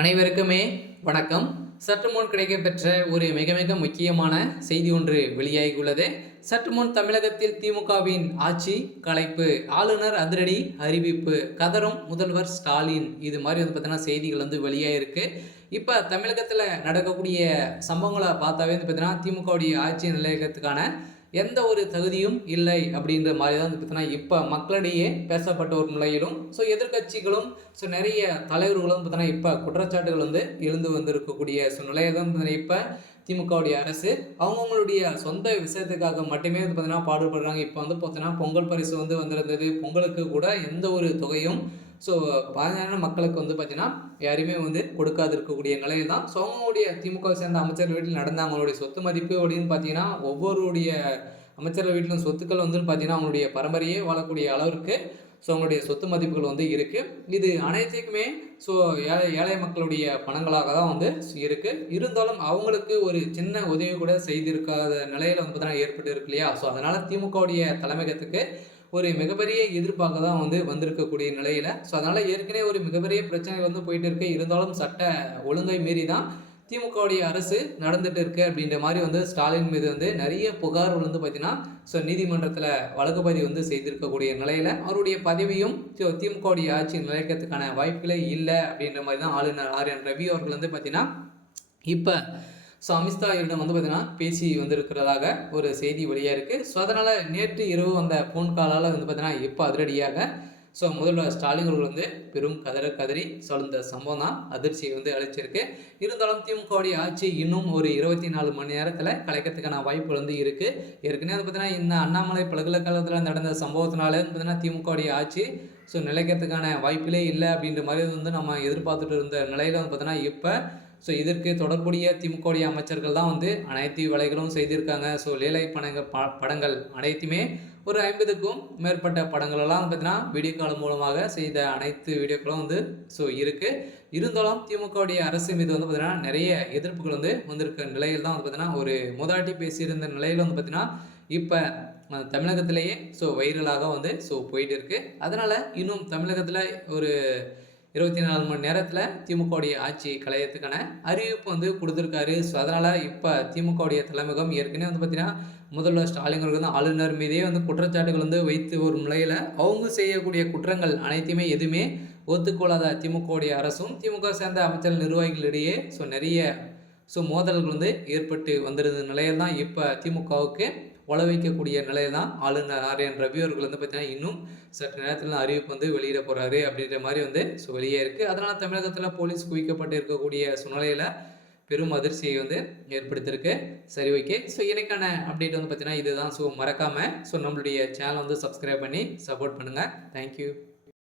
அனைவருக்குமே வணக்கம். சற்று முன் கிடைக்கப்பெற்ற ஒரு மிக மிக முக்கியமான செய்தி ஒன்று வெளியாகியுள்ளது. சற்று முன் தமிழகத்தில் திமுகவின் ஆட்சி கலைப்பு, ஆளுநர் அதிரடி அறிவிப்பு, கதரும் முதல்வர் ஸ்டாலின், இது மாதிரி பார்த்தீங்கன்னா செய்திகள் வெளியாகிருக்கு. இப்போ தமிழகத்தில் நடக்கக்கூடிய சம்பவங்களை பார்த்தாவே பார்த்தீங்கன்னா திமுகவுடைய ஆட்சி நிலையத்துக்கான எந்த ஒரு தகுதியும் இல்லை அப்படின்ற மாதிரி தான் பார்த்தீங்கன்னா இப்போ மக்களிடையே பேசப்பட்ட ஒரு நிலையிலும் எதிர்கட்சிகளும் நிறைய தலைவர்களும் பார்த்தீங்கன்னா இப்போ குற்றச்சாட்டுகள் எழுந்து வந்திருக்கக்கூடிய நிலையை தான் பார்த்தீங்கன்னா இப்போ திமுகவுடைய அரசு அவங்கவுங்களுடைய சொந்த விஷயத்துக்காக மட்டுமே பார்த்தீங்கன்னா பாடுபடுறாங்க. இப்போ பார்த்தீங்கன்னா பொங்கல் பரிசு வந்திருந்தது. பொங்கலுக்கு கூட எந்த ஒரு தொகையும் பாதியான மக்களுக்கு பார்த்தீங்கன்னா யாருமே கொடுக்காது இருக்கக்கூடிய நிலையில் தான். அவங்களுடைய திமுக சேர்ந்த அமைச்சர்கள் வீட்டில் நடந்த அவங்களுடைய சொத்து மதிப்பு அப்படின்னு பார்த்தீங்கன்னா ஒவ்வொருடைய அமைச்சர்கள் வீட்டிலும் சொத்துக்கள் பார்த்தீங்கன்னா அவங்களுடைய பரம்பரையே வாழக்கூடிய அளவிற்கு அவங்களுடைய சொத்து மதிப்புகள் இருக்குது. இது அனைத்துக்குமே ஏழை மக்களுடைய பணங்களாக தான் இருக்குது. இருந்தாலும் அவங்களுக்கு ஒரு சின்ன உதவி கூட செய்திருக்காத நிலையில் பார்த்தீங்கன்னா ஏற்பட்டு இருக்கு இல்லையா? அதனால் திமுகவுடைய தலைமையகத்துக்கு ஒரு மிகப்பெரிய எதிர்ப்பாக தான் வந்திருக்கக்கூடிய நிலையில் அதனால் ஏற்கனவே ஒரு மிகப்பெரிய பிரச்சனை போயிட்டு இருக்கு. இருந்தாலும் சட்ட ஒழுங்கை மீறி தான் திமுகவுடைய அரசு நடந்துட்டு இருக்கு அப்படின்ற மாதிரி ஸ்டாலின் மீது நிறைய புகார் பார்த்தீங்கன்னா நீதிமன்றத்தில் வழக்கு பதிவு செய்திருக்கக்கூடிய நிலையில் அவருடைய பதவியும் திமுகவுடைய ஆட்சி நிலைக்கிறதுக்கான வாய்ப்புகளே இல்லை அப்படின்ற மாதிரி தான் ஆளுநர் ஆர்.என். ரவி அவர்கள் பார்த்தீங்கன்னா இப்போ அமித்ஷாவிடம் பார்த்தீங்கன்னா பேசி வந்திருக்கிறதாக ஒரு செய்தி வெளியாக இருக்குது. அதனால் நேற்று இரவு வந்த ஃபோன் காலால் பார்த்தீங்கன்னா இப்போ அதிரடியாக முதல்வர் ஸ்டாலின் அவர்கள் பெரும் கதறி இந்த சம்பவம் தான் அதிர்ச்சியை அளிச்சிருக்கு. இருந்தாலும் திமுகவுடைய ஆட்சி இன்னும் ஒரு 24 மணி நேரத்தில் கலைக்கிறதுக்கான வாய்ப்பு இருக்குது. ஏற்கனவே பார்த்தீங்கன்னா இந்த அண்ணாமலை பல்கலைக்கழகத்தில் நடந்த சம்பவத்தினால பார்த்தீங்கன்னா திமுகவுடைய ஆட்சி நிலைக்கிறதுக்கான வாய்ப்பிலே இல்லை அப்படின்ற மாதிரி நம்ம எதிர்பார்த்துட்டு இருந்த நிலையில் பார்த்தீங்கன்னா இப்போ இதற்கு தொடர்புடைய திமுகவுடைய அமைச்சர்கள் தான் அனைத்து வேலைகளும் செய்திருக்காங்க. லீலை படங்கள் அனைத்துமே ஒரு 50க்கும் மேற்பட்ட படங்களெல்லாம் பார்த்தீங்கன்னா வீடியோ கால் மூலமாக செய்த அனைத்து வீடியோக்களும் இருக்குது. இருந்தாலும் திமுகவுடைய அரசு மீது பார்த்தீங்கன்னா நிறைய எதிர்ப்புகள் வந்திருக்க நிலையில் தான் பார்த்தீங்கன்னா ஒரு மூதாட்டி பேசியிருந்த நிலையில் பார்த்தீங்கன்னா இப்போ தமிழகத்திலேயே வைரலாக போயிட்டு இருக்கு. அதனால் இன்னும் தமிழகத்தில் ஒரு 24 மணி நேரத்தில் திமுகவுடைய ஆட்சி கலையத்துக்கான அறிவிப்பு கொடுத்துருக்காரு. அதனால் இப்போ திமுகவுடைய தலைமையகம் ஏற்கனவே பார்த்தீங்கன்னா முதல்வர் ஸ்டாலின் அவர்கள் ஆளுநர் மீதே குற்றச்சாட்டுகள் வைத்து ஒரு நிலையில் அவங்க செய்யக்கூடிய குற்றங்கள் அனைத்துமே எதுவுமே ஒத்துக்கொள்ளாத திமுகவுடைய அரசும் திமுக சேர்ந்த அமைச்சர் நிர்வாகிகளிடையே நிறைய மோதல்கள் ஏற்பட்டு வந்திருந்த நிலையில் தான் இப்போ திமுகவுக்கு உழ வைக்கக்கூடிய நிலையில் தான் ஆளுநர் ஆர்.என். ரவி அவர்கள் பார்த்தீங்கன்னா இன்னும் சற்று நேரத்தில் அறிவிப்பு வெளியிட போகிறாரு அப்படின்ற மாதிரி வெளியே இருக்குது. அதனால் தமிழகத்தில் போலீஸ் குவிக்கப்பட்டு இருக்கக்கூடிய சூழ்நிலையில் பெரும் அதிர்ச்சியை ஏற்படுத்தியிருக்கு. சரி, ஓகே. எனக்கான அப்டேட் பார்த்தீங்கன்னா இதுதான். மறக்காமல் நம்மளுடைய சேனல் சப்ஸ்கிரைப் பண்ணி சப்போர்ட் பண்ணுங்கள். தேங்க்யூ.